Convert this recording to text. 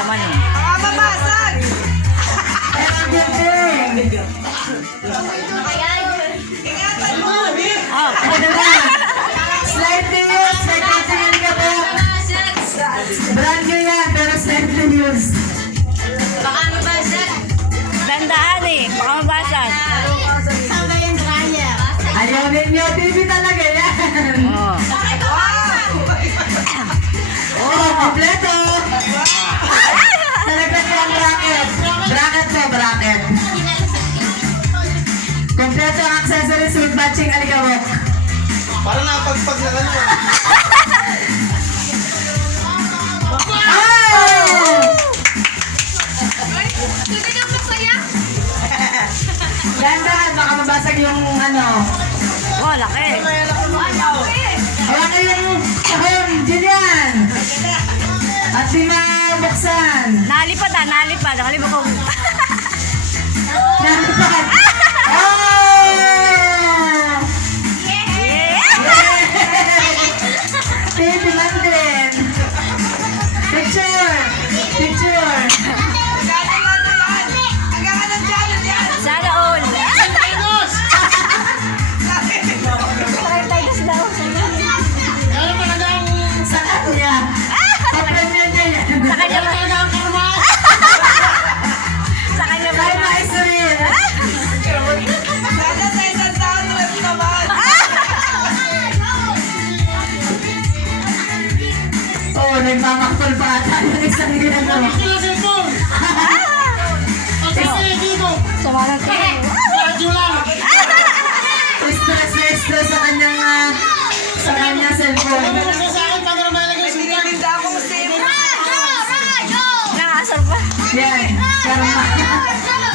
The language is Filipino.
laman eh. Baka mabasag! Ingatan mo! Oh. Ano na? Slightly used. May katingin ka po. Brand new yan, pero slightly used. Baka mabasag. Tandaan eh. Baka mabasag. Saan yung dryer? Ayaw ninyo, TV talaga yan. Oh. Oh, kompleto. Talaga yung bracket. Bracket po, bracket. Kompleto ang accessories with matching alikabok. Parang nakapagpag na gano'n. Oh! Hindi ka masaya. Dahan-dahan, baka mabasag yung ano. Oh, laki. Wala kayong kahon, Julian. At di mabuksan. Nalipad ah, nalipad. Nalipad ko. Nalipad. Oh! TV man din. Picture. Picture. Hanggang ka ng channel yan! Sana all. Titus daw. Sa kanya. Papremyo niya yan. Sa kanya ba? Sa kanya ba? Ay, maisurin. Sana sa isang taon trip naman! Oo, nagmamaktol pa ata yung isang ginagawa. Sama ng tingin. Stress na stress sa kanyang cellphone. Tinitinda ako sa iyo! Nakasar pa. Yan, karma.